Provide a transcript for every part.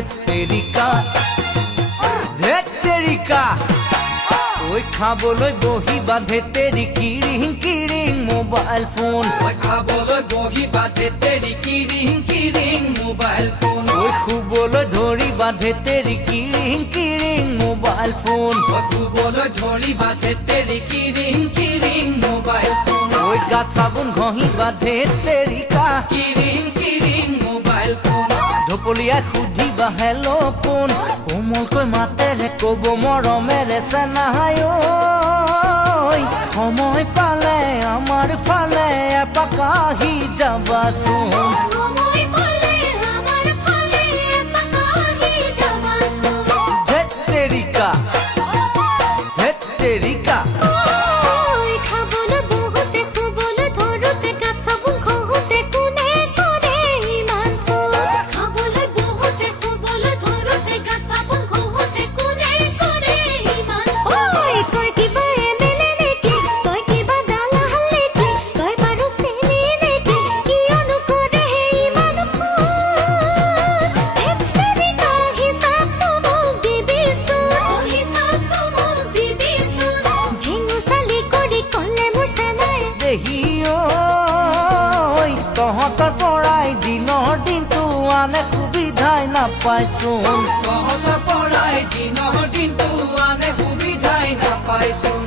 ধেত্তেৰিকা ধেত্তেৰিকা ঐ খাবলৈ বহিবা ধেত্তেৰি কিৰিং কিৰিং mobile phone ঐ খাবলৈ বহিবা ধেত্তেৰি কিৰিং কিৰিং মোবাইল ফোন ঐ শুবলৈ ধৰিবা ধেত্তেৰি কিৰিং কিৰিং মোবাইল ফোন ঐ শুবলৈ ধৰিবা ধেত্তেৰি কিৰিং কিৰিং মোবাইল ফোন ঐ গাত চাবোন ঘঁহিবা ধেত্তেৰিকা কিৰিং কিৰিং মোবাইল ফোন ঢপলিয়াই সুধিবা হেল্ল' কোন কোমলকৈ মাতেৰে ক'ব মৰমেৰে চেনাহাই ঐ সময় পালে আমাৰ ফালে এপাক আহি যাবাচোন ধেত্তেৰিকা ধেত্তেৰিকা তহঁতৰ পৰাই দিনৰ দিনটো আনে সুবিধাই নাপাইচোন তহঁতৰ পৰাই দিনৰ দিনটো আনে সুবিধাই নাপাইচোন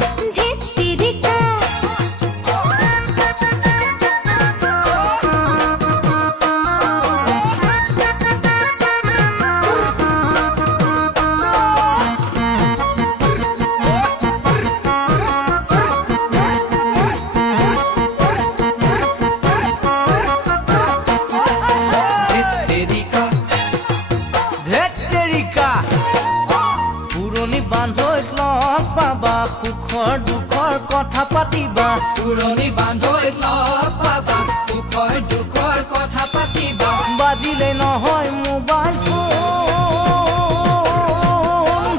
বান্ধৈত লগ পাবা সুখৰ দুখৰ কথা পাতিবা পুৰণি বান্ধৈত লগ পাবা সুখৰ দুখৰ কথা পাতিবা বাজিলে নহয় মোবাইল ফোন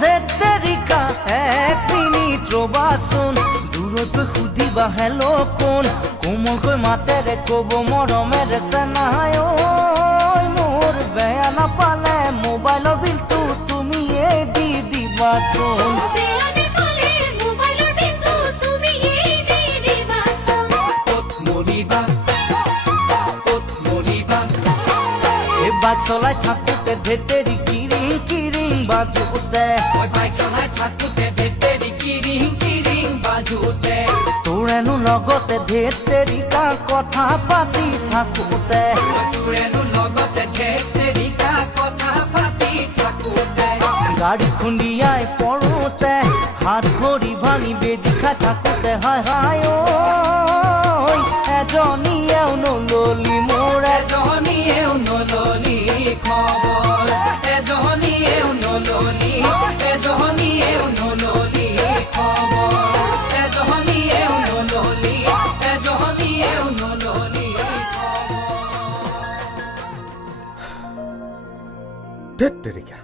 ধেত্তেৰিকা এক মিনিট ৰবাচোন দূৰতকৈ সুধিবা হেল্ল' কোন কোমলকৈ মাতেৰে ক'ব মৰমেৰে চেনাই ঐ মোৰ বেয়া নাপালে মোবাইলৰ বিলটো তুমিয়ে দি দিবাচোন বাইক চলাই থাকোঁতে ধেত্তেৰি কিৰিং কিৰিং বাজোতে বাইক চলাই থাকোঁতে ধেত্তেৰি কিৰিং কিৰিং বাজোতে তোৰেনো লগতে ধেত্তেৰিকা কথা পাতি থাকোঁতে তোৰেনো লগতে ধেত্তেৰিকা কথা পাতি থাকোঁতে গাড়ী খুন্দিয়াই পৰোঁতে হাত ভৰি ভাঙি বেজি খাই থাকোঁতে হাই হাই ঐ এজনীয়েও নললি মোৰ এজনীয়েও নললি খবৰ এজনীয়েও নললি এজনীয়েও নললি খবৰ এজনীয়েও নললি এজনীয়েও নললি খবৰ ধেত্তেৰিকা